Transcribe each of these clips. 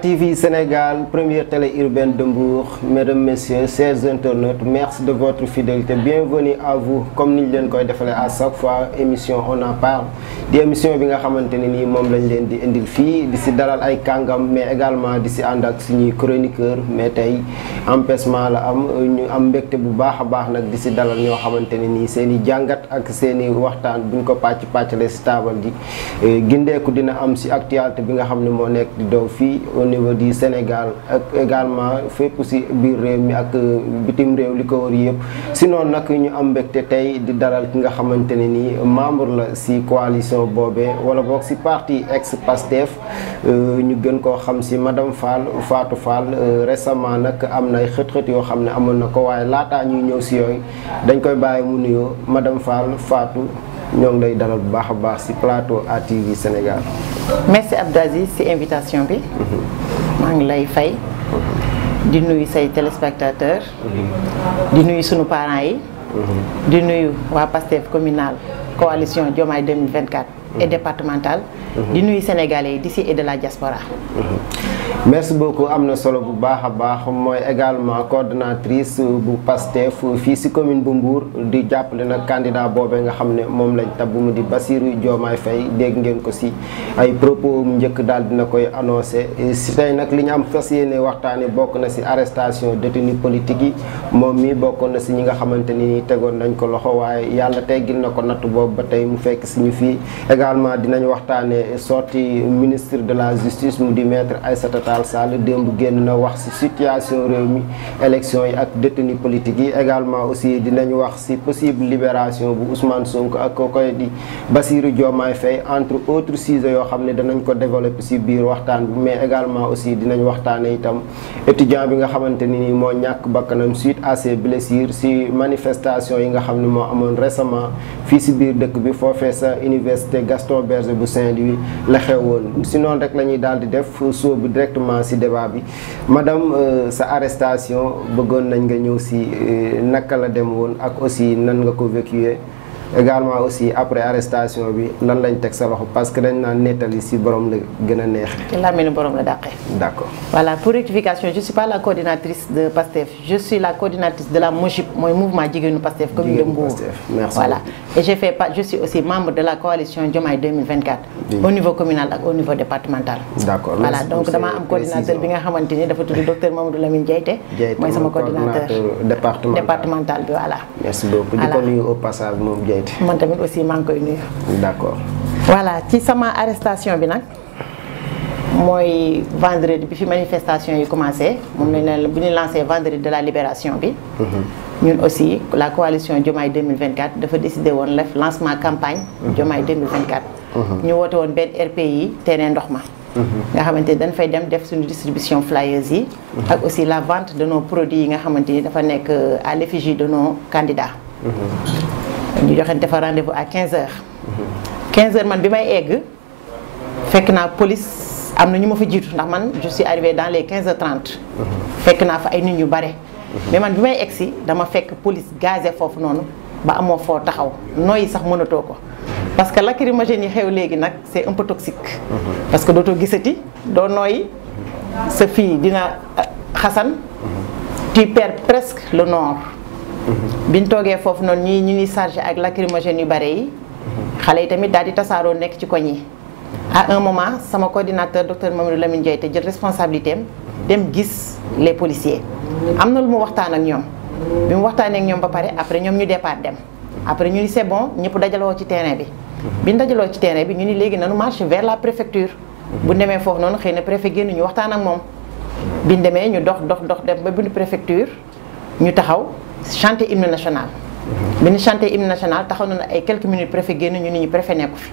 ATV Sénégal, première télé urbaine de Mbour. Mesdames, messieurs, chers internautes, merci de votre fidélité. Bienvenue à vous. Comme nous l'avons fait à chaque fois, émission On en parle. Des émissions qui nous di indil fii di si dalal ay kàngam mais également di si ànd ak suñuy chroniqueur mais tey empêchement la am ñu am mbégte bu baax a baax nag di si dalal ñoo xamante ne nii seen i jàngat ak seen i waxtaan buñ ko pàccale si taabal ji gindeeku dina am si actualité bi nga xam ne moo nekk di dow fii au niveau du Sénégal ak également fépp si biir réew mi ak bitim réew li ko wër yëpp si noonu nag ñu am mbégte tey di dalal ki nga xamante ne nii membre la si coalition boobee wala boog si parti ex Pastef ñu gën koo xam si madame Fall Fatou Fall récemment nag am na ay xët-xët yoo xam ne amoon na ko waaye laataa ñuy ñëw si yooyu dañ koy bàyyi mu nuyoo madame Fall Fatou ñoo ngi lay dalal bu baax a baax si plateau ATV Sénégal. merci Abdou Aziz si invitation bi. maa ngi lay fay. di nuyu say téléspectateurs. di nuyu sunu parents yi. di nuyu waa Pastef communal coalition Diomaye 2024. et départemental. di nuyu sénégalais d'ici et de la diaspora. merci beaucoup am na solo bu baax a baax mooy également coordonnatrice bu Pastef fii si commune bu Mbour di jàppale nag candidat boobee nga xam ne moom lañ tabb mu di Bassirou Diomaye Faye dégg ngeen ko si ay propos mu njëkk daal dina koy annoncé si tey nag li ñu am fas yéene waxtaane bokk na si arrestation détenu politique yi moom mi bokkoon na si ñi nga xamante ni tegoon nañ ko loxo waaye yàlla teggil na ko natt boobu ba tey mu fekk si ñu fii également dinañ waxtaane sorti ministre de la justice mu di maître Aïssata Tall Sall démb génn na wax ci situation réew mi élection yi ak détenu politique yi également aussi dinañ wax ci possible libération bu Ousmane Sonko ak ko koy di Bassirou Diomaye Faye entre autres sujets yoo xam ne danañ ko développer ci biir waxtaan bi mais également aussi dinañ waxtaane itam étudiant bi nga xamante ni moo ñàkk bakkanam suite à ses blessures ci manifestation yi nga xam ne moo amoon récemment fii ci biir dëkk bi foofee sa université Gaston Berger bu Saint-Louis la xewoon si noonu rek la ñuy daal di def sóobu directement si débat bi madame sa arrestation bëggoon nañ nga ñëw si naka la dem woon ak aussi nan nga ko vécu également aussi après arrestation bi lan lañ teg sa loxo parce que dañ naan nettali si borom la gën a neexe. ci làmmiñu borom la dàqee. d'accord. voilà pour rectification je suis pas la coordinatrice de Pastef je suis la coordinatrice de la MOJIP mooy mouvement jigéenu Pastef commune de Mbour. merci voilà et je suis aussi membre de la coalition Diomaye 2024. au niveau communal ak au niveau départemental. d'accord voilà donc dama am coordinateur bi nga xamante ni dafa tudd docteur Mamadou Lamine Diayte. mooy sama coordinateur départemental bi voilà. merci beaucoup di ko nuyu au passage moom Diayte. man tamit aussi maa ngi koy nuyu. d'accord. voilà ci sama arrestation bi nag mooy vendredi bi fi manifestation yi commencé moom lañ leen bu ñu lancé vendredi de la libération bi. ñun aussi la coalition Diomaye 2024 dafa décidé woon def lancement campagne. Diomaye 2024. ñu woote woon benn RPI terrain ndox ma. nga xamante ni dañ fay dem def suñu distribution flyers yi. ak aussi la vente de nos produits yi nga xamante ni dafa nekk à l'effigie de nos candidats. ñu joxante fa rendez-vous à 15h. 15h man bi may egg fekk naa police am na ñu ma fa jiitu ndax man je suis arrivé dans les 15h30. fekk naa fa ay nit ñu bare. mais man bi may egg si dama fekk police gazé foofu noonu ba amoo foo taxaw nooyi sax mënatoo ko. parce que lacrymogène yi xew léegi nag c'est un peu toxique. parce que dootoo gisati doo nooyi sa fii dina xasan. tu perds presque le nord. biñ toogee foofu noonu ñu ñuy chargé ak lacrymogène yu bare yi xale yi tamit daal di tasaaroo nekk ci koñ yi à un moment sama coordinateur docteur Mamadou Lamine Diaye te jël responsabilité am dem gis les policiers am na lu mu waxtaan ak ñoom bi mu waxtaanee ak ñoom ba pare après ñoom ñu départ dem après ñu ni c'est bon ñëpp dajaloo ci terrain bi biñ dajaloo ci terrain bi ñu ni léegi nanu marche vers la préfecture bu demee foofu noonu xëy na préfet génn ñu waxtaan ak moom biñ demee ñu dox dem ba buntu préfecture ñu taxaw chanter hymne national bi ñu chanter hymne national taxaw na ay quelques minutes préfet génn ñu nit ñi préfet nekku fi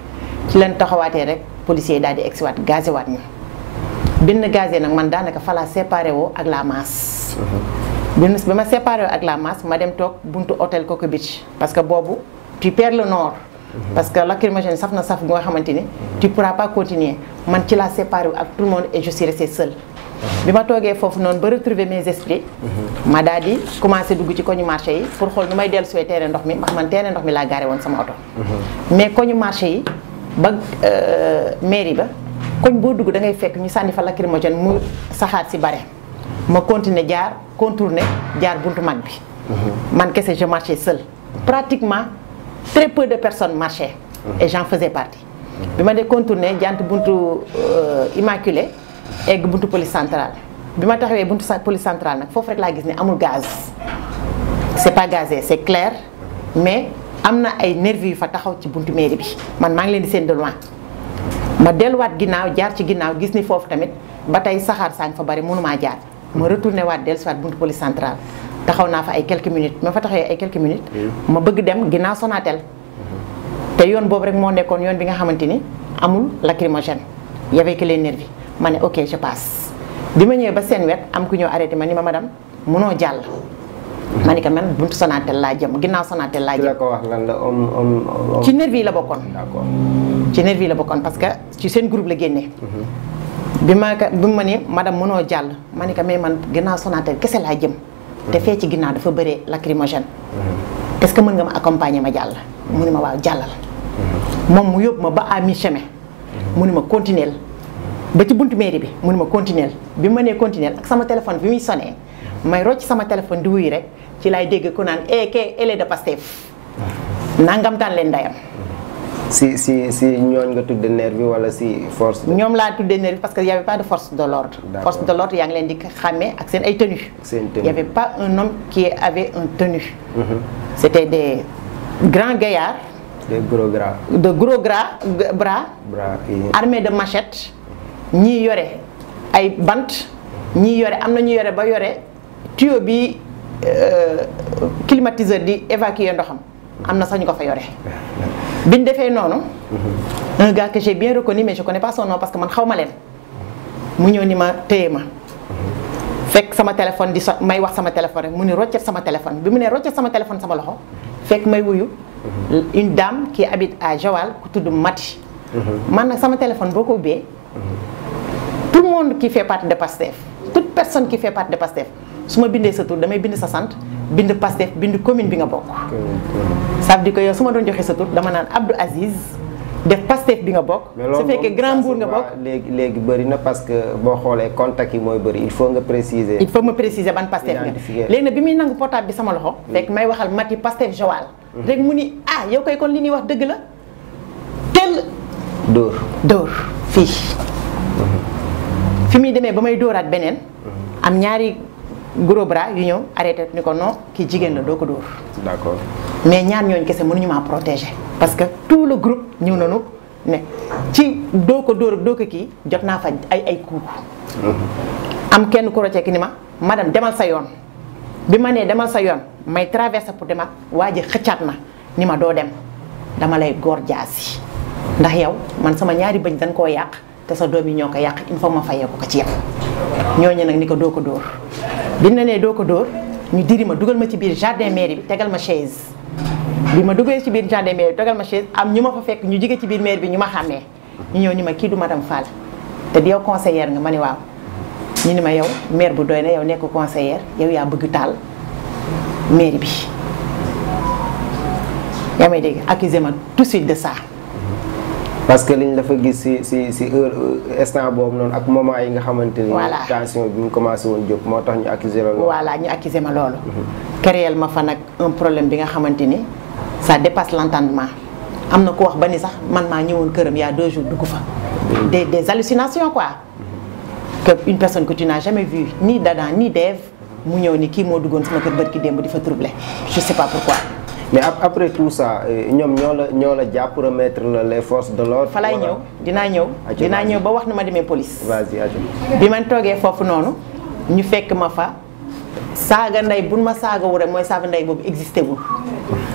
ci leen taxawaatee rek policiers yi daal di egsiwaat gazé waat ñu bind gazé nag man daanaka fa laa séparé woo ak la masse bi ma séparé woo ak la masse ma dem toog buntu hôtel Coco Beach parce que boobu tu perds le nord parce que lacrymogène saf na saf bi nga xamante ni tu pourras pas continuer man ci laa séparé wu ak tout le monde et je suis restée seule bi ma toogee foofu noonu ba retrouver mes esprits ma daal di commencé dugg ci koñu marché yi pour xool nu may dellu suwee terrain ndox mi ndax man terrain ndox mi laa garé woon sama oto mais koñu marché yi ba mairie ba koñ boo dugg da ngay fekk ñu sànni fa lacrymogène mu saxaat si bare ma continuer jaar contourner jaar buntu mag bi man kese je marchais seul pratiquement très peu de personnes marchaient et j'en faisais partie bi ma dee contourner jant buntu immaculé egg buntu police centrale bi ma taxawee buntu police centrale nag foofu rek laa gis ne amul gaz c'est pas gazé c'est clair mais am na ay nervis yu fa taxaw ci buntu mairie bi man maa ngi leen di seen de loin ma delluwaat ginnaaw jaar ci ginnaaw gis ni foofu tamit ba tey saxaar saa ngi fa bari mënumaa jaar ma retourné waat dellusiwaat buntu police centrale taxaw naa fa ay quelques minutes ma fa taxawee ay quelques minutes ma bëgg dem ginnaaw Sonatel te yoon boobu rek moo nekkoon yoon bi nga xamante ni amul lacrymogène y avait que les nervis ma ne ok je passe bi ma ñëwee ba seen wet am ku ñëw arrêté ma ni ma madame mënoo jàll ma ni ko man buntu Sonatel laa jëm ginnaaw Sonatel laa jëm. ki la ko wax lan la ci nervi yi la bokkoon. d'accord ci nervi yi la bokkoon parce que ci seen groupe la génnee. bi ma ni madame mënoo jàll ma ni ko mais man ginnaaw Sonatel kese laa jëm. te fee ci ginnaaw dafa bëree lacrymogène. est-ce que mën nga ma accompagner ma jàll. mu ni ma waaw jàllal. moom mu yóbbu ma ba à mi-chemin. mu ni ma continuer ba ci buntu mairie bi mu ni ma continuer bi ma nee continuer ak sama téléphone bi muy sonné may rocc sama téléphone di wuyu rek ci laay dégg ku naan elle est de Pastef nangam taan leen ndayam. si ñooñ nga tudde nervi wala si force. ñoom laa tudde nervi parce que y avait pas de force de l'ordre. Force de l'ordre yaa ngi leen di xàmmee ak seen ay tenues. Y avait pas un homme qui avait un tenue. C'était des grands gaillards. Des gros gras. De gros bras. Armés de machettes. ñii yore ay bant. ñii yore am na ñu yore ba yore tuyau bi climatiseur di évacuer ndoxam am na sax ñu ko fa yore. biñ defee noonu. un gars que j'ai bien reconnu mais je connais pas son nom parce que man xaw ma leen. mu ñëw ni ma téye ma. fekk sama téléphone di may wax sama téléphone rek mu ni roccet sama téléphone bi mu ne roccet sama téléphone sama loxo fekk may wuyu. une dame qui habite à Joal ku tudd Mati. man nag sama téléphone boo ko ubbee. tout le monde qui fait partie de Pastef toute personne qui fait partie de Pastef su ma bindee sa tur damay bind sa sant bind Pastef bind commune bi nga bokk. ça veut dire que yow su ma doon joxe sa tur dama naan Abdou Aziz def Pastef bi nga bokk. su fekkee Grand Mbour nga bokk. léegi bëri na parce que boo xoolee contact yi mooy bëri il faut nga préciser. il faut ma préciser ban Pastef nga léegi nag bi muy nangu portable bi sama loxo. fekk may waxal Mati Pastef Joal. rek mu ni ah yow koy kon li ñuy wax dëgg la tel. dóor fii. fi muy demee ba may dóoraat beneen am ñaari gros bras yu ñëw arrêté ni ko non kii jigéen la doo ko dóor. D'accord. mais ñaar ñooñu kese mënuñu maa protéger parce que tout le groupe ñëw nañu ne ci doo ko dóor doo ko kii jot naa fa ay coups. am kenn ku rocceeki ni ma madame demal sa yoon bi ma nee demal sa yoon may traversé pour demaat waa ji xëccaat ma ni ma doo dem dama lay góor jaasi ndax yow man sama ñaari bëñ dañ koo yàq. te sa doom yi ñoo ko yàq il faut ma fayee ko ci yow ñooñu nag ni ko doo ko dóor bi na nee doo ko dóor ñu diri ma dugal ma ci biir jardin mairie bi tegal ma chaise bi ma duggee ci biir jardin mairie bi tegal ma chaise am ñu ma fa fekk ñu jóge ci biir mairie bi ñu ma xàmmee ñu ñëw ni ma kii du madame Fall te di yow conseillère nga ma ni waaw ñu ni ma yow maire bu doy na yow nekk conseillère yow yaa bëgg taal mairie bi yaa may dégg accusé ma tout de suite de ça. parce que liñ dafa gis si heure instant boobu noonu ak moment yi nga xamante ni. voilà tension bi mu commencé woon jóg moo tax ñu accusé la loolu. voilà ñu accusé ma loolu. créel ma fa nag un problème bi nga xamante ni ça dépasse l'entendement am na ku wax ba ni sax man maa ñëwoon këram il y a 2 jours dugg fa. des hallucinations quoi. que une personne que tu n'as jamais vue ni d'Adam ni d'Ève mu ñëw ni kii moo duggoon sama kër bërki démb di fa troubler je sais pas pourquoi. mais après tout ça ñoom ñoo la jàpp remettre les forces de l'ordre. fa lay ñëw dinaa ñëw ba wax na ma demee police. vas-y bi man toogee foofu noonu ñu fekk ma fa saaga ndey buñ ma saagawu rek mooy saaga ndey boobu existé wul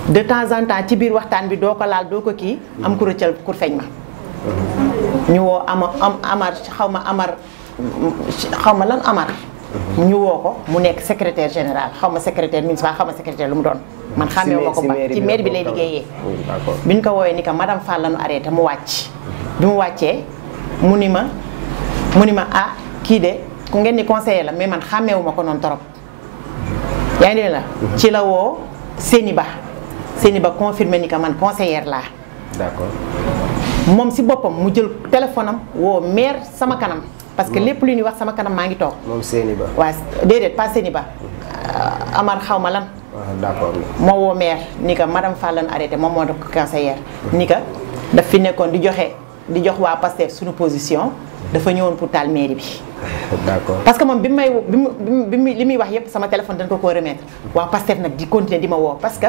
de temps en temps ci biir waxtaan bi doo ko laal doo ko kii am ku rëccal kur feeñ ma. ñu woo Amar xaw ma lan Amar. ñu woo ko mu nekk secrétaire général xaw ma secrétaire municipal xaw ma secrétaire lu mu doon. man xàmmee ma ko ba ci mairie bi lay liggéeyee. bi ñu ko woowee ni ko madame Fall la ñu arrêté mu wàcc. bi mu wàccee mu ni ma ah kii de ku ngeen ni conseiller la mais man xàmmeewu ma ko noonu torop. yaa ngi la ci la woo Séni Ba confirmé ni que man conseillère laa. d'accord moom si boppam mu jël téléphone am woo maire sama kanam parce que lépp lu ñuy wax sama kanam maa ngi toog. moom Séni Ba. waaw déedéet pas Séni Ba Amar xaw ma lan. d'accord. moo woo maire ni que madame Fall lan arrêté moom moo def conseillère ni que daf fi nekkoon di jox waa Pastef suñu position dafa ñëwoon pour taal mairie bi. d'accord parce que moom bi mu li muy wax yépp sama téléphone dañ ko remettre waa Pastef nag di continuer di ma woo parce que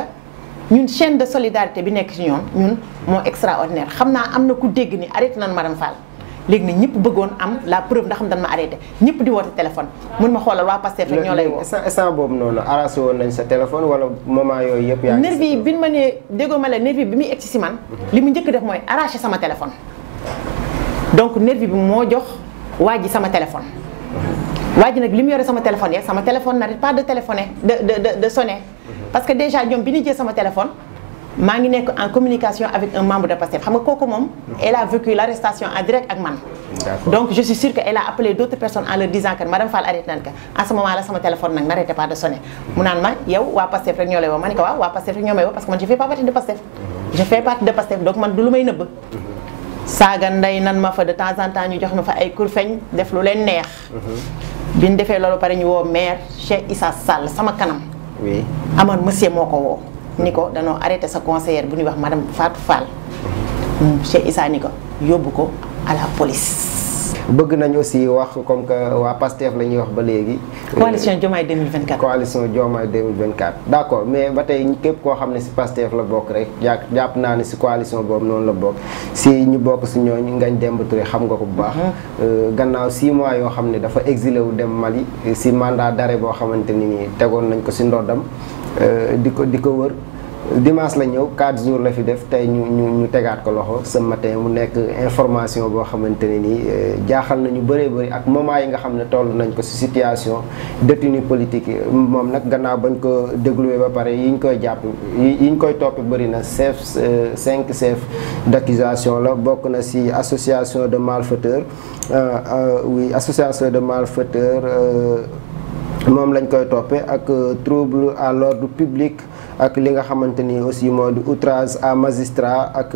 ñun chaîne de solidarité bi nekk ci ñun moo extraordinaire xam naa am na ku dégg ni arrêté nañ madame Fall léegi nag ñëpp bëggoon am la preuve ndax xam dañ ma arrêté ñëpp di woote téléphone mun ma xoolal waa Pastef rek ñoo lay woo. instant boobu noonu arrêté woon nañ sa téléphone wala moment yooyu yëpp. yaa ngi nervi yi bi ma nee déggoo ma la nervi bi muy egg si man li mu njëkk def mooy arraché sama téléphone donc nervi bi moo jox waa ji sama téléphone. waa ji nag li mu yore sama téléphone yeeg sama téléphone n'arrête pas de téléphoner de sonner parce que déjà ñoom bi ñu jël sama téléphone maa ngi nekk en communication avec un membre de Pastef xam nga kooku moom elle a vécu l'arrestation en direct ak man. donc je suis sûre que elle a appelé d'autres personnes en leur disant que madame Fall arrêté nañ ko à ce moment là sama téléphone nag n'arrêtait pas de sonner mu naan ma yow waa Pastef rek ñoo lay woo ma ne ko waaw waa Pastef rek ñoo may woo parce que man je fais pas partie de Pastef. je fais partie de Pastef donc man du lu may nëbb. saaga ndey nan ma fa de temps en temps ñu jox ma fa ay kurfeñ def lu leen neex. bi ñu defee loolu pare ñu woo maire Cheikh Issa Sall sama kanam. oui amoon monsieur moo ko woo. ni ko danoo arrêté sa conseillère bu ñuy wax madame Fatou Fall. Cheikh Issa ni ko yóbbu ko à la police. bëgg nañ aussi wax comme que waa Pastef la ñuy wax ba léegi. coalition Diomaye 2024. coalition Diomaye 2024 d'accord mais ba tey képp koo xam ne si Pastef la bokk rek jàpp naa ne si coalition boobu noonu la bokk si ñu bokk si ñooñu Ngagne Demba Touré xam nga ko bu baax. gannaaw 6 mois yoo xam ne dafa exilé wu dem Mali si mandat d'arrêt boo xamante ni tegoon nañ ko si ndoddam di ko wër. dimanche la ñëw 4 jours la fi def tey ñu tegaat ko loxo ce matin mu nekk information boo xamante ne nii jaaxal nañu bëree bëri ak moment yi nga xam ne toll nañ ko ci situation détenu politique yi moom nag gannaaw bañ ko dégluwee ba pare yi ñu koy jàpp yi ñu koy topp bëri na 5 chefs d'accusation la bokk na ci association de malfaiteurs oui association de malfaiteurs moom lañ koy toppee ak trouble à l'ordre public ak li nga xamante ni aussi moo di outrage à magistrat ak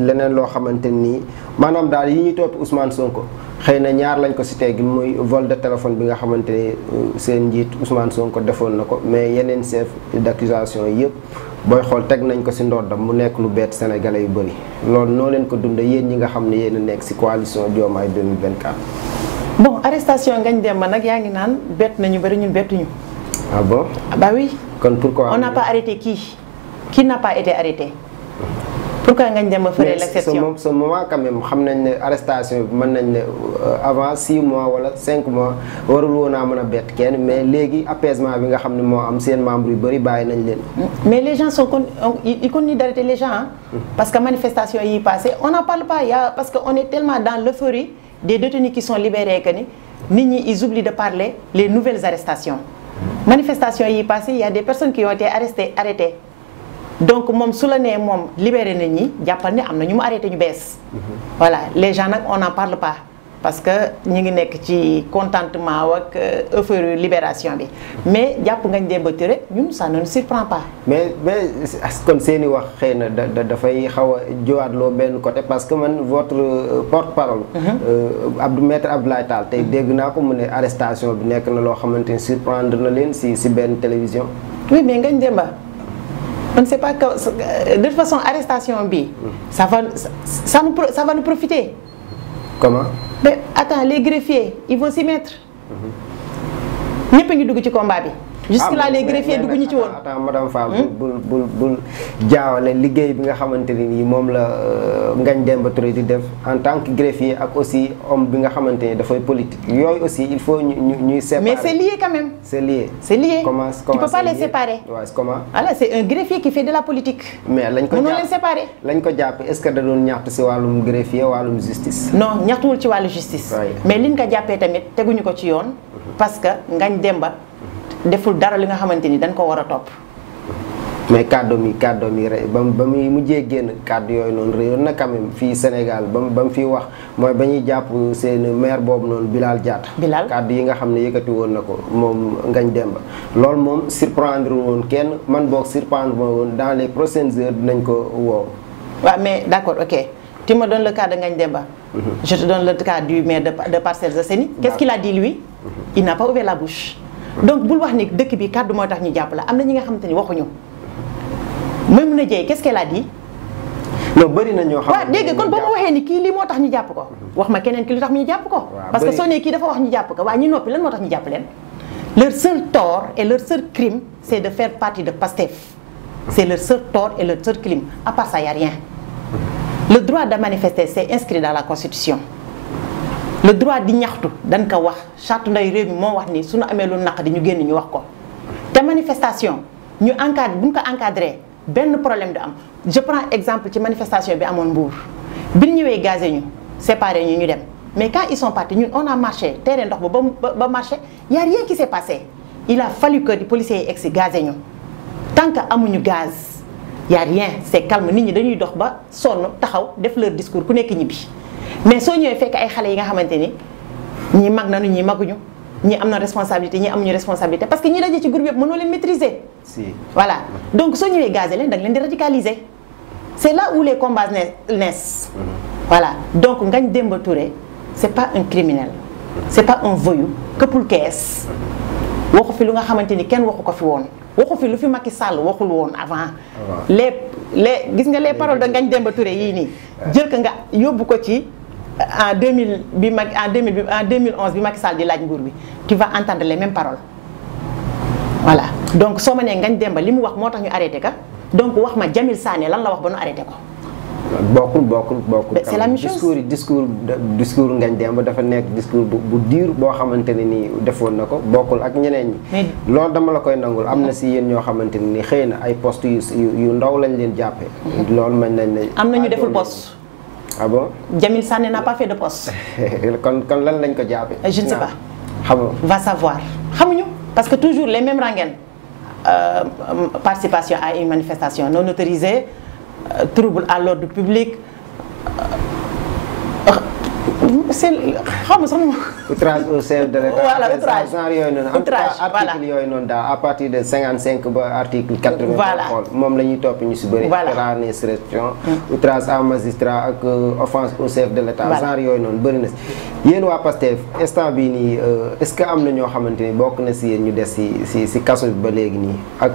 leneen loo xamante ni maanaam daal yi ñuy toppi Ousmane Sonko xëy na ñaar lañ ko ci teggil muy vol de téléphone bi nga xamante ni seen njiit Ousmane Sonko defoon na ko mais yeneen chef d'accusation yëpp booy xool teg nañ ko ci ndoddam mu nekk lu bett sénégalais yu bëri loolu noo leen ko dunda yéen ñi nga xam ne yéen a nekk ci coalition Diomaye 2024. bon arrestation Ngagne Demba nag yaa ngi naan bett nañu bëri ñun bettuñu. ah bon bah oui. kon pourquoi on n'a pas arrêté qui n'a pas été arrêté. pourquoi Ngagne Demba ferait l'exception. ce moment quand même xam nañ ne arrestation bi mën nañ ne avant 6 mois wala 5 mois warul woon naa mën a bett kenn mais léegi apaisement bi nga xam ne moo am seen membres yu bëri bàyyi nañ leen. mais les gens ils continuent d'arrêter les gens hein. parce que manifestation yi passé on n'en parle pas parce que on est tellement dans l'euphorie des détenus qui sont libérés que ni nit ñi ils oublient de parler les nouvelles arrestations. manifestation yi passé il y a des personnes qui ont été arrêtées donc moom su la nee moom libéré nañ ñi jàppal ne am na ñu mu arrêté ñu bees. voilà les gens nag on n'en parle pas parce que ñu ngi nekk ci contentement ak euphorie libération bi mais jàpp Ngagne Demba Touré ñun ça ne nous surprend pas. mais kon seeni wax xëy na dafay xaw a jiwaatloo benn côté parce que man votre porte-parole. Maître Abdoulaye Tall tey dégg naa ko mu ne arrestation bi nekk na loo xamante ni surprendre na leen si benn télévision. oui mais Ngagne Demba on ne sait pas que de toute façon arrestation bi ça va nous profiter. Comment? Mais attends, les greffiers, ils vont s'y mettre. ñëpp a ngi dugg ci combat bi. jusque là les greffiers dugg ñu ci woon. attends madame Fall bul jaawale liggéey bi nga xamante ni nii moom la Ngagne Demba Touré di def en tant que greffier ak aussi homme bi nga xamante ni dafay politique yooyu aussi il faut ñuy séparer. mais c'est lié quand même. c'est lié. c'est lié. comment tu peux pas les séparer. waaw comment. voilà c'est un greffier qui fait de la politique. mais lañ ko mënoo leen séparer. lañ ko jàpp est-ce que da doon ñaxtu ci wàllum greffier wàllum justice. non ñaxtuwul ci wàllu justice. mais liñ ko jàppee tamit teguñu ko ci yoon. parce que Ngagne Demba deful dara li nga xamante ni dañ ko war a topp. mais kàddoom yi rek ba muy mujjee génn kàddu yooyu noonu réyoon na quand même fii Sénégal ba mu fiy wax mooy ba ñuy jàpp seen maire boobu noonu Bilal Diatta. Bilal kàddu yi nga xam ne yëkkati woon na ko moom Ngagne Demba loolu moom surprendre woon kenn man boog surprendre woon dans les prochaines heures dinañ ko woow. waaw mais d'accord ok tu me donnes le cas de Ngagne Demba. Je te donne le cas du maire de Parcelles Assainies. Qu'est-ce qu'il a dit lui? Il n'a pas ouvert la bouche. Donc bul wax ni dëkk bi kàddu moo tax ñu jàpp la am na ñi nga xamante ni waxuñu. Maimouna Dièye qu'est-ce qu'elle a dit? non bëri na ñoo xam waaw dégg kon boo ma waxee ni kii lii moo tax ñu jàpp ko. wax ma keneen ki lu tax ñu jàpp ko. parce que soo nee kii dafa wax ñu jàpp ko waaye ñu noppi lan moo tax ñu jàpp leen. Leur seul tort et leur seul crime c'est de faire partie de Pastef. C'est leur seul tort et leur seul crime. À part ça, il n'y a rien. Le droit de manifester, c'est inscrit dans la Constitution. Le droit di ñaxtu dañ ko wax charte nday réew mi moo wax ni suñu amee lu naq di ñu génn ñu wax ko. Te manifestation ñu encadré bu ñu ko encadré benn problème du am. Je prends exemple ci manifestation bi amoon Mbour bi ñu ñëwee gazé ñu séparé ñu dem mais quand ils sont partis ñun on a marché terrain ndox ba marché y a rien qui s'est passé. Il a fallu que les policiers yi egsi gazé ñu. Tant que amuñu gaz y a rien c'est calme nit ñi dañuy dox ba sonn taxaw def leur discours ku nekk ñibbi mais soo ñëwee fekk ay xale yi nga xamante ni ñi mag nañu ñi maguñu ñi am na responsabilité ñi amuñu responsabilité parce que ñi daje ci groupe yëpp mënoo leen maîtriser. Si. Voilà donc soo ñëwee gazé leen da nga leen di radicaliser c'est là où les combats naissent. Voilà donc Ngagne Demba Touré c'est pas un criminel c'est pas un voyou këppul kees waxu fi lu nga xamante ni kenn waxu ko fi woon. waxu fi lu fi Macky Sall waxul woon avant les gis nga les paroles de Ngagne Demba Touré yii nii jël ko nga yóbbu ko ci en 2000 bi mag en 2011 bi Macky Sall di laaj nguur bi tu vas entendre les mêmes paroles voilà donc soo ma nee Ngagne Demba li mu wax moo tax ñu arrêté ka donc wax ma Jamil Sané lan la wax ba ñu arrêté ko bokkul c'est la même chose discours Ngagne Demba dafa nekk discours bu dur boo xamante ne nii defoon na ko bokkul ak ñeneen ñi loolu dama la koy nangul am na si yéen ñoo xamante ne ni xëy na ay poste yu ndaw lañ leen jàppee loolu mën nañ ne am na ñu deful poste ah bon Jamil Sané n'a pas fait de poste kon lan lañ ko jàppee je ne sais pas xam va savoir xamuñu parce que toujours les mêmes rengaines participation à une manifestation non autorisée trouble à l'ordre public c'est xaw ma sax outrage au chef de l'État. Voilà outrage genre yooyu noonu. outrage voilà article yooyu noonu daal à partir de 55 ba article 80. voilà moom la ñuy topp ñu si bëri. voilà administration outrage à magistrat ak offense au chef de l'État. genre yooyu noonu bëri na si. yéen waa Pastef instant bii nii est-ce que am na ñoo xamante ni bokk na si yéen ñu des si kaso bi ba léegi nii ak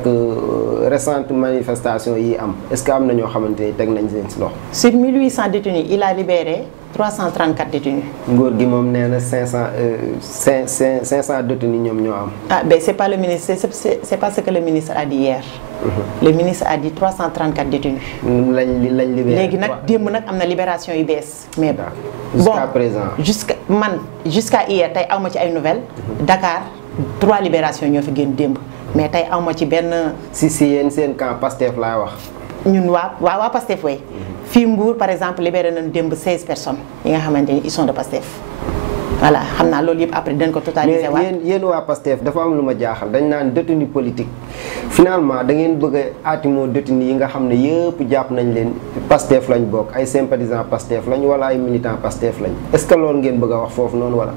récente manifestation yi am est-ce que am na ñoo xamante ni teg nañ leen si loxo. sur 1800 détenus il a libéré 334 détenus. nguur gi moom nee na 500 détenus ñoom ñoo am. ah ben c'est pas le ministre c'est pas ce que le ministre a dit hier. Le ministre a dit 334 détenus. lañ libéré léegi nag démb nag am na libération yu bees. mais bon jusqu'à présent. jusqu'à hier tey awma ci ay nouvelles. Dakar 3 libérations ñoo fi génn démb mais tey awma ci benn. si yéen seen camp Pastef laay wax. ñun waa Pastef way fii Mbour par exemple libéré nañu démb 16 personnes yi nga xamante ni ils sont de Pastef voilà xam naa loolu yëpp après dañ ko totaliser waat mais yéen waa Pastef dafa am lu ma jaaxal dañ naan détenu politique finalement da ngeen bëgg a aatimoo détenu yi nga xam ne yëpp jàpp nañ leen Pastef lañ bokk ay sympathisants Pastef lañ wala ay militants Pastef lañ est-ce que loolu ngeen bëgg a wax foofu noonu wala.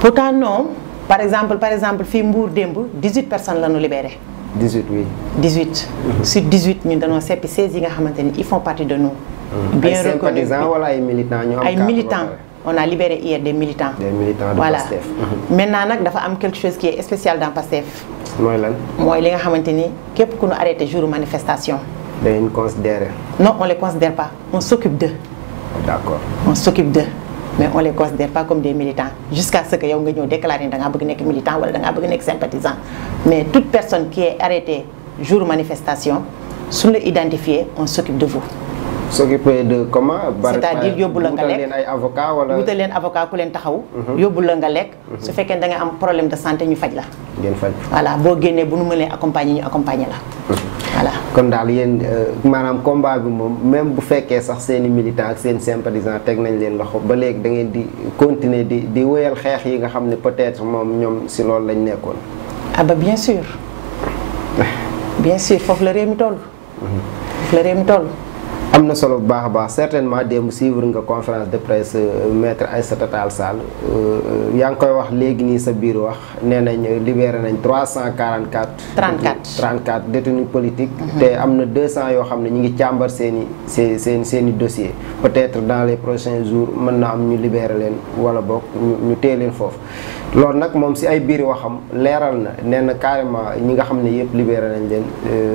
pourtant non par exemple fii Mbour démb 18 personnes la ñu libéré. 18 oui. 18. Sur 18 ñun dañoo seppi 16 yi nga xamante ni ils font partie de nous. bien ay sympathisants wala ay militants ñoo am. ay militants on a libéré hier des militants. Des militants de voilà. Pastef. Maintenant nag dafa am quelque chose qui est spécial dans Pastef. mooy lan. mooy li nga xamante ni képp ku ñu arrêté jour manifestation. da ngeen considéré. non on les considère pas on s'occupe d'eux. D'accord. On s'occupe d'eux mais on les considère pas comme des militants jusqu'à ce que yow nga ñëw déclarer da ngaa bëgg nekk militant wala da ngaa bëgg nekk sympathisant mais toute personne qui est arrêtée jour manifestation suñu la identifier on s'occupe de vous. S'occuper de comment. c'est-à-dire yóbbu la nga lekk wutal leen ay avocat wala. wutal leen avocat ku leen taxaw. yóbbu la nga lekk. su fekkee da nga am problème de santé ñu faj la. ngeen faj. voilà boo génnee bu nu mënee accompagner ñu accompagner la. voilà. kon daal yéen maanaam combat bi moom même bu fekkee sax seen i militants ak seen sympathisants teg nañ leen loxo ba léegi da ngeen di continuer di wéyal xeex yi nga xam ne peut-être moom ñoom si loolu lañ nekkoon. ah bah bien sûr foofu la réew mi toll. foofu la réew mi toll. am na solo bu baax a baax certainement démb suivre nga conférence de presse maître Aïssata Tall Sall yaa ngi koy wax léegi nii sa biir wax nee nañ libéré nañ 34 détenus politiques. te am na 200 yoo xam ne ñu ngi càmbar seen i dossier peut-être dans les prochains jours mën na am ñu libéré leen wala boog ñu téye leen foofu. loolu nag moom si ay biir waxam leeral na nee na carrément ñi nga xam ne yëpp libéré nañ leen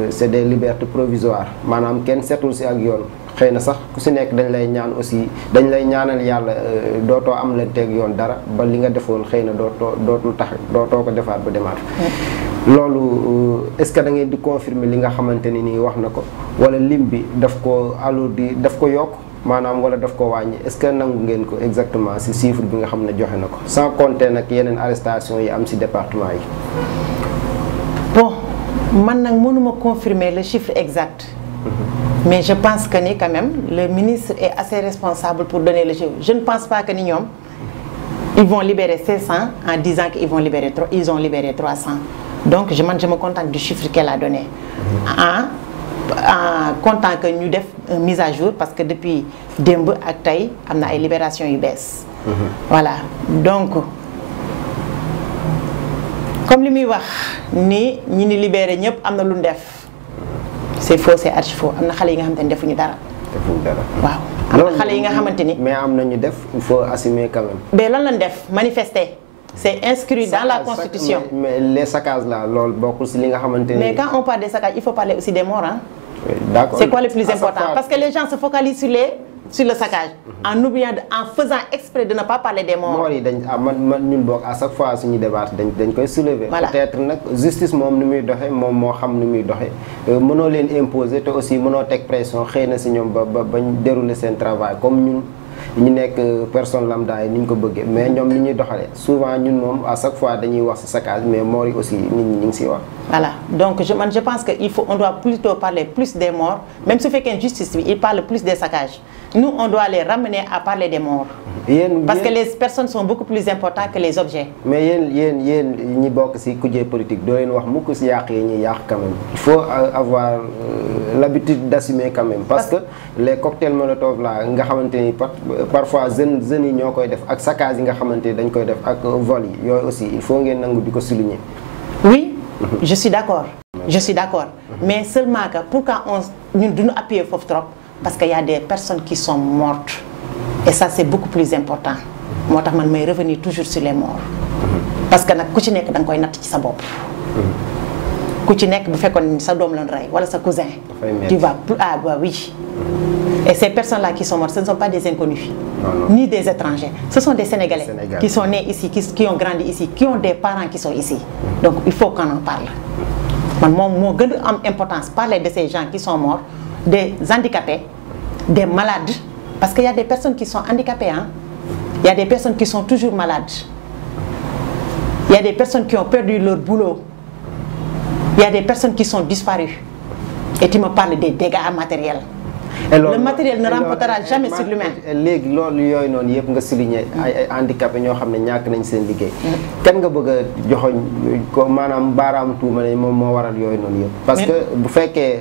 c'est des libertés provisoires maanaam kenn setul si ak yoon xëy na sax ku si nekk dañ lay ñaan aussi dañ lay ñaanal yàlla dootoo am leen teeg yoon dara ba li nga defoon xëy na dootoo ko defaat ba demaat. loolu est-ce que da ngeen di confirmer li nga xamante ni nii wax na ko wala lim bi daf ko alourdi daf ko yokk maanaam wala daf ko wàññi est-ce que nangu ngeen ko exactement ci chiffre bi nga xam ne joxe na ko sans compter nag yeneen arrestation yi am ci département yi. bon man nag mënuma confirmer le chiffre exact. Mais je pense que ni quand même le ministre est assez responsable pour donner le chiffre. Je ne pense pas que ni ñoom ils vont libérer 500 en disant qu'ils vont libérer ils ont libéré 300. Donc je me contente du chiffre qu'elle a donné. En comptant que ñu def mise à jour parce que depuis démb ak tey am na ay libération yu bees. Voilà donc comme li muy wax ni ñi ni libéré ñëpp am na lu ñu def. C'est faux, c'est archi faux. Am na xale yi nga xamante ni defuñu dara. waaw am na xale yi nga xamante ni. mais am na ñu def il faut assumer quand même. mais lan lañ def manifester. C'est inscrit dans la constitution. mais les saccages là loolu bokkul si li nga xamante ni. mais quand on parle des saccages il faut parler aussi des morts hein. Oui, d'accord. C'est quoi le plus important? Parce que les gens se focalisent sur le saccage en oubliant en faisant exprès de ne pas parler des morts. morts yi dañ ñun boog à chaque fois suñu débat dañ koy soulever. Voilà. Peut-être nag justice moom ni muy doxee moom moo xam ni muy doxee mënoo leen imposer te aussi mënoo teg pression xëy na si ñoom bañ dérouler seen travail comme ñun ñu nekk personne lambda yi ni ñu ko bëggee mais ñoom li ñuy doxalee souvent ñun moom à chaque fois dañuy wax si saccage mais morts yi aussi nit ñi ñu ngi siy wax. Voilà donc je pense que on doit plutôt parler plus des morts même su fekkee justice bi il parle plus des saccages. Nous, on doit les ramener à parler des morts. Parce que les personnes sont beaucoup plus importantes que les objets. Mais yéen ñi bokk ci kujje politique doo leen wax mukk ci yàq yi ñuy yàq quand même. Il faut avoir l'habitude d'assumer quand même. Parce que les cocktails Molotov là nga xamante ni parfois jeunes yi ñoo koy def ak saccage yi nga xamante ni dañ koy def ak vol yi yooyu aussi il faut ngeen nangu di ko souligner. Oui, je suis d'accord. Je suis d'accord. Mais seulement que pourquoi ñun duñu appuyer foofu trop. Parce qu'il y a des personnes qui sont mortes. Et ça, c'est beaucoup plus important. Moi, je vais revenir toujours sur les morts. Parce que ku ci nekk da nga koy natt ci sa bopp. Ku ci nekk bu fekkoon sa doom lañ rey wala sa cousin. Tu vas plus bah oui. Et ces personnes-là qui sont mortes, ce ne sont pas des inconnus, ni des étrangers. Ce sont des Sénégalais qui sont nés ici, qui ont grandi ici, qui ont des parents qui sont ici. Donc il faut qu'on en parle. Moi, je veux importance parler de ces gens qui sont morts. Des handicapés, des malades, parce qu'il y a des personnes qui sont handicapées, hein? Il y a des personnes qui sont toujours malades, il y a des personnes qui ont perdu leur boulot, il y a des personnes qui sont disparues. Et tu me parles des dégâts matériels. Le matériel ne remportera jamais sur l'humain. léegi loolu yooyu noonu yëpp nga souligné ay handicapé ñoo xam ne ñàkk nañ seen liggéey. kan nga bëgg a joxoñ ko maanaam baaraam tuuma ne moom moo waral yooyu noonu yëpp. parce que bu fekkee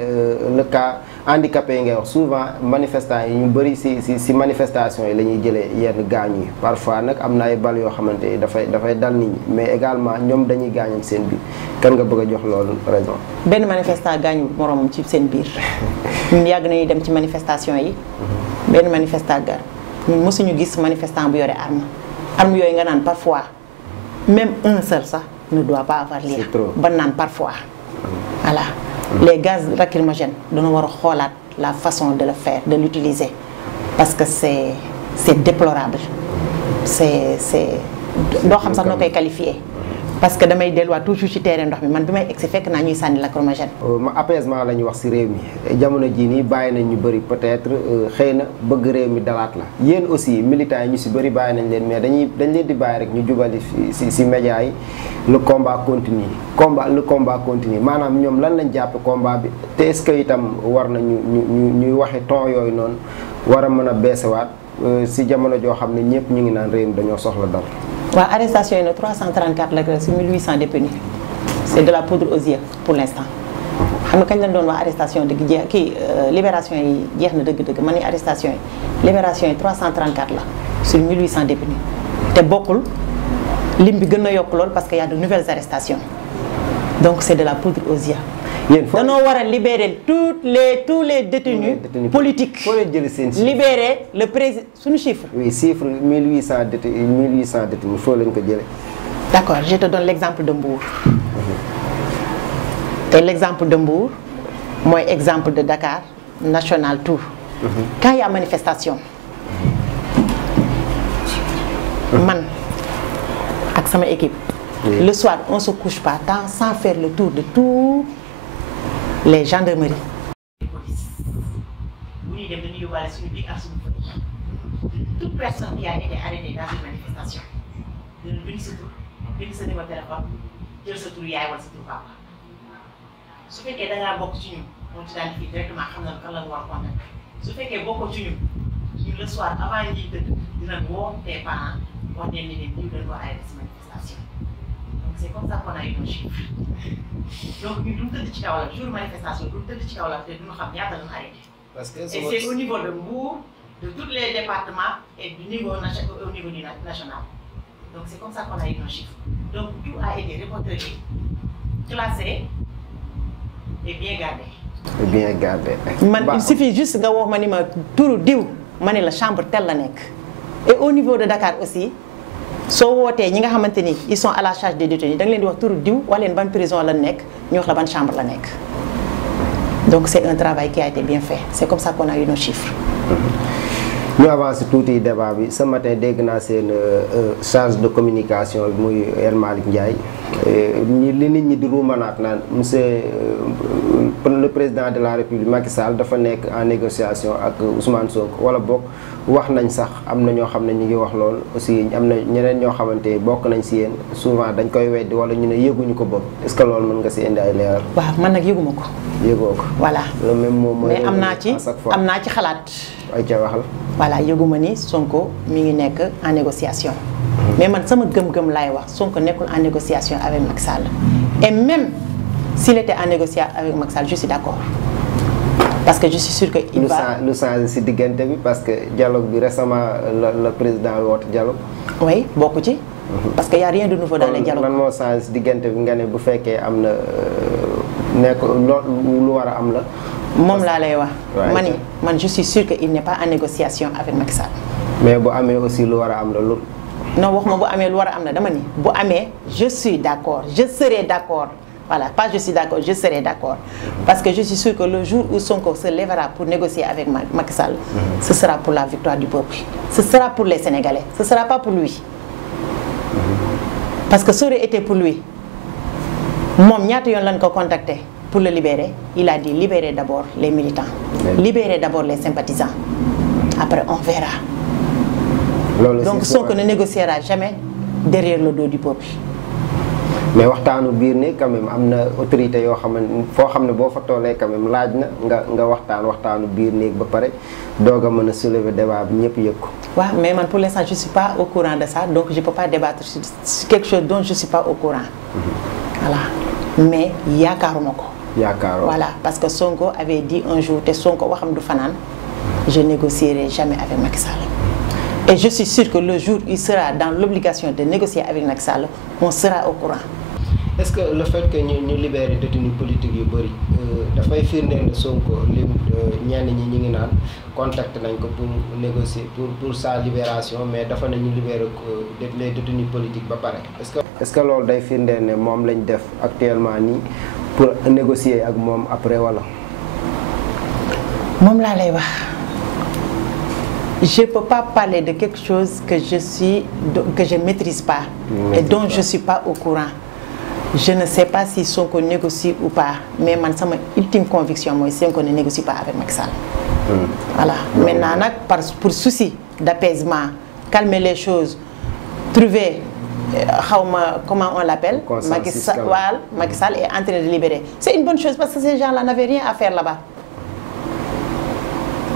le cas handicapé yi ngay wax souvent manifestants yi ñu bëri si manifestation yi la ñuy jëlee yenn gaañu yi parfois nag am na ay bal yoo xamante ni dafay dal nit ñi mais également ñoom dañuy gaañal seen biir kan nga bëgg a jox loolu raison. benn manifestant gaañu moromam ci seen biir ñun yàgg nañuy dem ci manifestation yi benn manifestant gar ñun mësuñu gis manifestant bu yore arme yooyu nga naan parfois même un seul sax ne doit pas avoir lieu ba naan parfois voilà les gaz lacrymogènes dañoo war a xoolaat la façon de le faire de l'utiliser parce que c'est déplorable c'est doo xam sax noo koy qualifier parce que damay delluwaat toujours ci terrain ndox mi man bi may egsi fekk naa ñuy sànni lacrymogène. apaisement la ñu wax ci réew mi jamono jii nii bàyyi nañ ñu bëri peut-être xëy na bëgg réew mi dalaat la yéen aussi militants yi ñu ci bëri bàyyi nañ leen mais dañ leen di bàyyi rek ñu jubali ci médias yi le combat continue le combat continue maanaam ñoom lan lañ jàppe combat bi te est-ce que itam war na ñuy waxe ton yooyu noonu war a mën a beesewaat ci jamono joo xam ne ñëpp ñu ngi naan réew mi dañoo soxla dara. waaw arrestation yi nag 334 la sur 1800 détenus c'est de la poudre aux yeux pour l'instant. xam nga kañ lañ doon wax arrestation dëgg jeex kii libération yi jeex na dëgg-dëgg man ni arrestation yi libération yi 334 la sur 1800 détenus te bokkul lim bi gën a yokk lool parce que y a de nouvelles arrestations donc c'est de la poudre aux yeux. danoo war a libérer tous les détenus politiques. foo leen jëlee seen chiffre libérer le président suñu chiffre. oui chiffre 1800 détenus foo leen ko jëlee. d'accord je te donne l'exemple de Mbour. te l'exemple de Mbour mooy exemple de Dakar national tout. Quand il y a manifestation. man ak sama équipe. Oui. Le soir on se couche pas sans faire le tour de tous les gendarmeries. police bu ñuy dem dañuy yóbbaale suñu biir ak suñu fële. toute personne qui a été arrêtée dans une manifestation dina bind sa tur bind sa numéro téléphone jël sa tur yaay wala sa tur papa su fekkee da ngaa bokk ci ñun moom ci daal di directement xam na kan la war a contacter su fekkee bokkoo ci ñun le soir avant ñuy tëdd dinañ woo tes parents wax leen ni leen ñu dañ ko arrêté si manifestation donc c'est comme ça qu'on a eu nos chiffres donc ñun duñ tëdd ci Kaolack jour manifestation duñ tëdd ci Kaolack te duñu xam ñaata lañ arrêté. Parce que et c'est au niveau de Mbour, de tous les départements et du niveau au niveau du national. Donc c'est comme ça qu'on a eu nos chiffres. Donc tout a été répertorié, classé et bien gardé. Et bien gardé. Il suffit juste nga wax ma ni ma turu diw ma ne la chambre telle la nekk. Et au niveau de Dakar aussi soo wootee ñi nga xamante ni ils sont à la charge des détenus da nga leen di wax turu diw wax leen ban prison la nekk ñu wax la ban chambre la nekk. Donc c'est un travail qui a été bien fait. C'est comme ça qu'on a eu nos chiffres. Ñu avancé tuuti débat bi ce matin dégg naa seen charge de communication bi muy El Malick Ndiaye li nit ñi di ruumanaat naan monsieur le président de la République Macky Sall dafa nekk en négociation ak Ousmane Sonko wala bokk wax nañ sax am na ñoo xam ne ñu ngi wax lool aussi am na ñeneen ñoo xamante bokk nañ si yéen souvent dañ koy weddi wala ñu ne yëguñu ko bokk est-ce que loolu mën nga si indi ay leeral. waaw man nag yëguma ko. yëgoo ko. voilà le même moom mooy mais am naa ci xalaat. ay ca waxal. voilà yëguma ni Sonko mi ngi nekk en négociation. mais man sama gëm-gëm laay wax Sonko nekkul en négociation avec Macky Sall. et même s'il était en négociation avec Macky Sall je suis d'accord. parce que je suis sûr que il va lu changé si diggante bi parce que dialogue bi récemment le président woote dialogue. oui bokku ci. parce que y a rien de nouveau dans les dialogues. lan moo changé si diggante bi nga ne bu fekkee am na nekk lu war a am la. moom laa lay wax. man je suis sûr que il n'est pas en négociation avec Macky Sall. mais bu amee aussi lu war a am la lu. non wax ma bu amee lu war a am la dama ni bu amee je suis d'accord je serai d'accord. Voilà, pas je suis d'accord, je serai d'accord. Parce que je suis sûr que le jour où Sonko se lèvera pour négocier avec Macky Sall, ce sera pour la victoire du peuple. Ce sera pour les Sénégalais, ce ne sera pas pour lui. Parce que ça aurait été pour lui. Moi, ñaata yoon lañ ko contacté pour le libérer. Il a dit libérer d'abord les militants, libérer d'abord les sympathisants. Après, on verra. Donc Sonko ne négociera jamais derrière le dos du peuple. mais waxtaanu biir ne quand même am na autorité yoo xam ne foo xam ne boo fa tollee quand même laaj na nga waxtaanu biir néeg ba pare doog a mën a soulever débat bi ñëpp yëg ko. waaw mais man pour l'instant je suis pas au courant de ça donc je peux pas débattre sur quelque chose dont je suis pas au courant. Voilà mais yaakaaruma ko. yaakaaroo voilà parce que Sonko avait dit un jour te Sonko waxam du fanaan je négocierai jamais avec Macky Sall. Et je suis sûr que le jour où il sera dans l'obligation de négocier avec Macky Sall, on sera au courant. Est-ce que le fait que ñu libéré détenus politiques yu bëri dafay firndeel ne Sonko ñenn ñi ñu ngi naan contacté nañ ko pour négocier pour sa libération mais dafa nañu libéré les détenus politiques ba pare. Est-ce que loolu day firndeel ne moom lañ def actuellement nii pour négocier ak moom après wala. moom laa lay wax. Je ne peux pas parler de quelque chose que je maîtrise pas et dont je suis pas au courant. Je ne sais pas si Sonko négocie ou pas, mais man sama ultime conviction mooy Sonko ne négocie pas avec Macky Sall. Voilà. Maintenant nag pour souci d'apaisement, calmer les choses, trouver xawma comment on l'appelle. Macky Sall est en train de libérer. C'est une bonne chose parce que ces gens-là n'avaient rien à faire là-bas.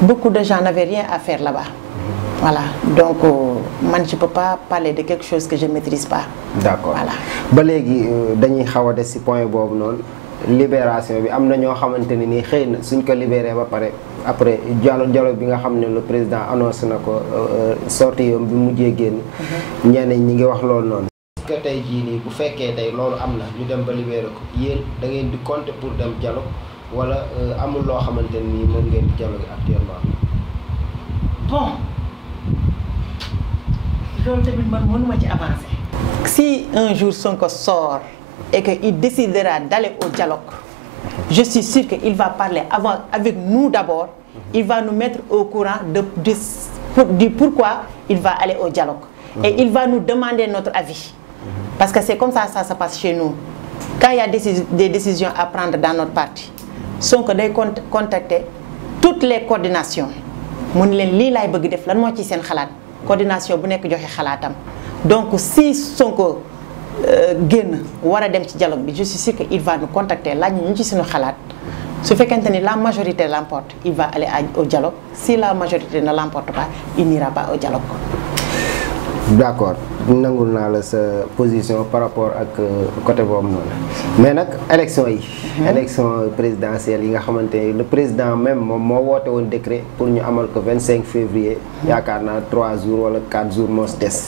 Beaucoup de gens n'avaient rien à faire là-bas. Voilà. Donc, moi, je ne peux pas parler de quelque chose que je ne maîtrise pas. D'accord. Voilà. Ba léegi dañuy xaw a des ci point boobu noonu libération bi am na ñoo xamante ne nii xëy na suñ ko libéré ba pare après dialogue bi nga xam ne le président annoncé na ko sortie yoom bi mujjee génn ñeneen ñi ngi wax loolu noonu. est-ce que tey jii nii bu fekkee tey loolu am na ñu dem ba libéré ko yéen da ngeen di compter pour dem dialogue wala amul loo xamante ne nii moom ngeen di dialogue actuellement. Bon loolu tamit man mënuma ci avancer. Si un jour Sonko sort et qu'il décidera d'aller au dialogue, je suis sûre qu'il va parler avec nous d'abord. Il va nous mettre au courant du pourquoi il va aller au dialogue. Et il va nous demander notre avis. Parce que c'est comme ça se passe chez nous. Quand il y a des décisions à prendre dans notre parti, Sonko doit contacter toutes les coordinations. Mu ne leen lii laay bëgg def lan moo ci seen xalaat coordination bu nekk joxe xalaatam donc si Sonko génn war a dem ci dialogue bi je suis sûr que il va nous contacter laaj ñu ci suñu xalaat su fekkente ni la majorité l'emporte il va aller au dialogue si la majorité ne l'emporte pas il n'ira pas au dialogue. D'accord nangul naa la sa position par rapport ak côté boobu noonu mais nag élection yi élection présidentielle yi nga xamante ne le président même moom moo woote woon décret pour ñu amal ko 25 février yaakaar naa 3 jours wala 4 jours moo si des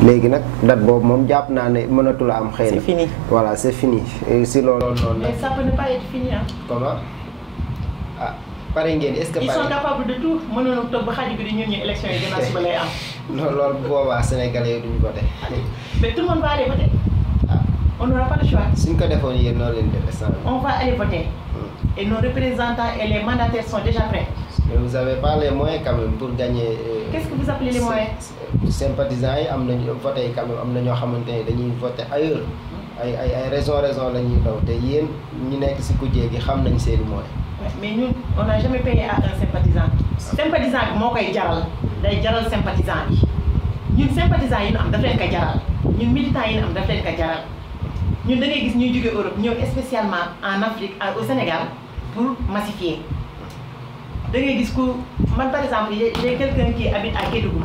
léegi nag date boobu moom jàpp naa ne mënatul a am xëy na c'est fini voilà c'est fini si loolu noonu mais ça peut ne pas être fini hein. Comment ah pare ngeen est-ce que ils sont capables de tout mënoon toog ba xaaju bi ñun ñu élection yi gannaaw suba lay am. non loolu bu boobaa sénégalais yi duñu voté. mais tout le monde va aller voter. ah on n'aura pas le choix. suñ ko defoon yéen noonu leen def instant on va aller voter. Et nos représentants et les mandataires sont déjà prêts. mais vous avez pas les moyens quand même pour gagner. Qu'est-ce que vous appelez les moyens? Sympathisants yi am nañu voté quand même am na ñoo xamante ne dañuy voté ailleurs. ay raison la ñuy daw te yéen ñi nekk si kujje gi xam nañ seeni moyens. mais ñun on n'a jamais payé à un sympathisant. sympathisant bi moo koy jaral day jaral sympathisant yi ñun sympathisant yi ñu am daf leen ko jaral ñun militants yi ñu am daf leen ko jaral ñun da ngay gis ñuy jóge Europe ñëw spécialement en Afrique au Sénégal pour massifier da ngay gis ku man par exemple j'ai quelqu'un qui habite à Kédougou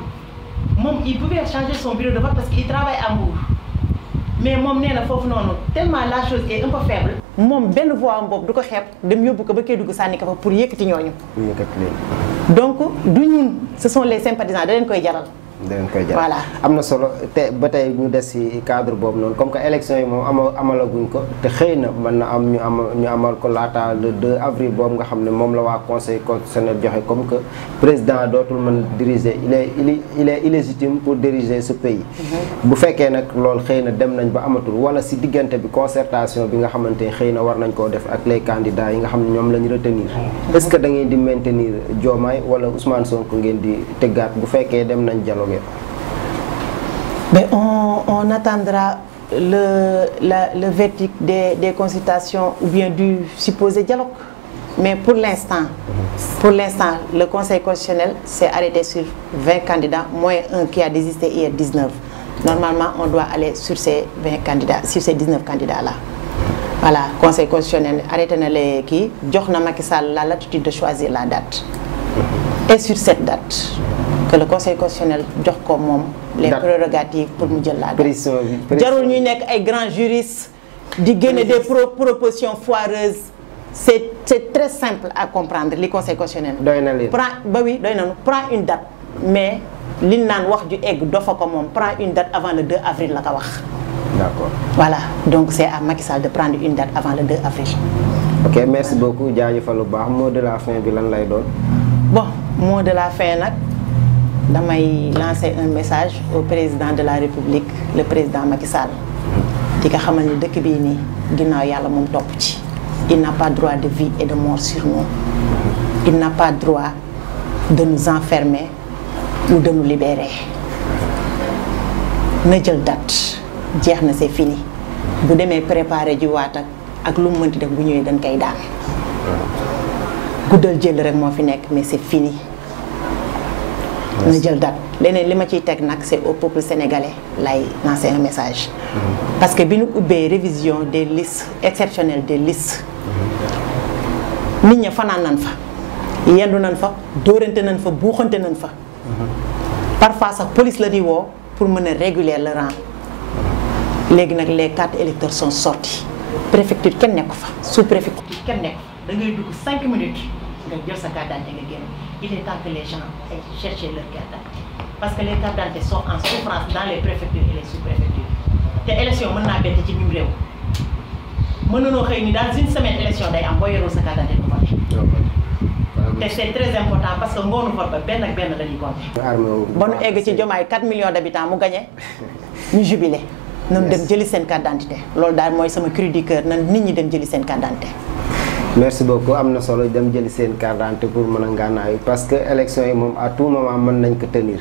moom il pouvait changer son bureau de vote parce qu'il travaille à Mbour mais moom nee na foofu noonu tellement la chose est un peu faible. moom benn voix am boobu du ko xeeb dem yóbbu ko ba Kédougou sànni ko fa pour yëkkati ñooñu. donc du ñun ce sont les sympathisants da leen koy jaral. da leen koy jaral voilà am na solo te ba tey ñu des ci cadre boobu noonu comme que élection yi moom amalaguñ ko te xëy na mën na am ñu amal ko laata le 2 avril boobu nga xam ne moom la waa conseil constitutionnel joxe comme que président dootul mën diriger il est illégitime pour diriger ce pays. bu fekkee nag loolu xëy na dem nañ ba amatul wala ci diggante bi concertation bi nga xamante ne xëy na war nañ koo def ak les candidats yi nga xam ne ñoom la ñu retenir est-ce que da ngeen di maintenir Diomaye wala Ousmane Sonko ngeen di tëggaat bu fekkee dem nañ dialogue. Mais on attendra le verdict des consultations ou bien du supposé dialogue. Mais pour l'instant, le Conseil constitutionnel s'est arrêté sur 20 candidats, moins un qui a désisté hier, 19. Normalement, on doit aller sur ces 20 candidats, sur ces 19 candidats-là. Voilà, Conseil constitutionnel arrêté les qui, jox na Macky Sall la latitude de choisir la date. Et sur cette date, que le Conseil constitutionnel jox ko moom les prérogatives pour mu jël la date. jarul ñuy nekk ay grands juristes di génne des propositions foireuses. C'est très simple à comprendre li Conseil constitutionnel. doy na leen doy nañu prend une date mais li ñu naan wax ju egg dofa ko moom prend une date avant le 2 avril la ko wax. D'accord. Voilà donc c'est à Macky Sall de prendre une date avant le 2 avril. Ok merci beaucoup jaajëfal lu baax mot de la fin bi lan lay doon. Bon mot de la fin nag damay lancer un message au président de la République le président Macky Sall di ko xamal ni dëkk bii nii ginnaaw yàlla moom topp ci. Il n'a pas droit de vie et de mort sur nous. Il n'a pas droit de nous enfermer ou de nous libérer. Na jël date jeex na c'est fini bu demee préparer ji waat ak lu mu mënti def bu ñëwee dañ koy daan guddal jël rek moo fi nekk mais c'est fini. Na jël date leneen li ma ciy teg nag c'est au peuple sénégalais lay lancer un message. Parce que bi ñu ubbee révision des listes exceptionnelles des listes. nit ña fanaan nañ fa yendu nañ fa dóorante nañ fa buuxante nañ fa. Parfois sax police la di woo pour mën a réguler le rang. léegi nag les cartes électeurs sont sorties préfecture kenn nekku fa sous préfecture kenn nekku fa da ngay dugg 5 minutes nga jël sa carte d'identité nga génn. Il est temps que les gens aillent chercher leur carte d'identité parce que les cartes d'identité sont en souffrance dans les préfectures et les sous-préfectures te élection mën naa bett ci biir réew mën nañoo xëy ni dans une semaine élection day am boo yorul sa carte d'identité du vote te c'est très important parce que ngoonu vote ba benn ak benn la ñuy compter. ba nu egg ci Diomaye 4 millions d'habitants mu gagné ñu jubilé. nañu dem jëli seen carte d'identité loolu daal mooy sama cri du cœur na nit ñi dem jëli seen carte d'identité. merci beaucoup am na solo dem jëli seen carte d'identité pour mën a ngànnaayu parce que élection yi moom à tout moment mën nañ ko tenir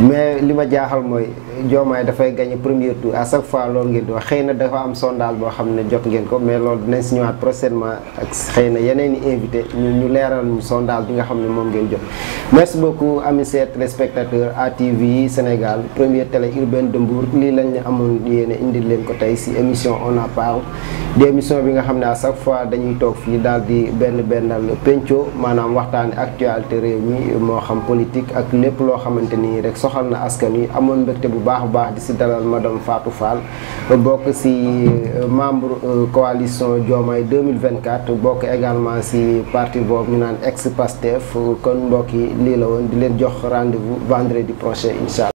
mais li ma jaaxal mooy Diomaye dafay gagné premier tour à chaque fois loolu ngeen di wax xëy na dafa am sondage boo xam ne jot ngeen ko mais loolu dinañ si ñëwaat prochainement ak xëy na yeneen i invité ñu leeral ñu sondage bi nga xam ne moom ngeen jot. merci beaucoup amis téléspectateurs ATV Sénégal première télé urbaine de Mbour lii lañ ñu amoon yéene indil leen ko tey si émission On en parle di émission bi nga xam ne à chaque fois dañuy toog fii daal di bennal penco maanaam waxtaane actualité réew mi moo xam politique ak lépp loo xamante ni rek soxal na askan wi amoon mbégte bu baax a baax di si dalal madame Fatou Fall bokk si membre coalition Diomaye 2024 bokk également si parti boobu ñu naan ex Pastef kon mbokk yi lii la woon di leen jox rendez-vous vendredi prochain incha allah.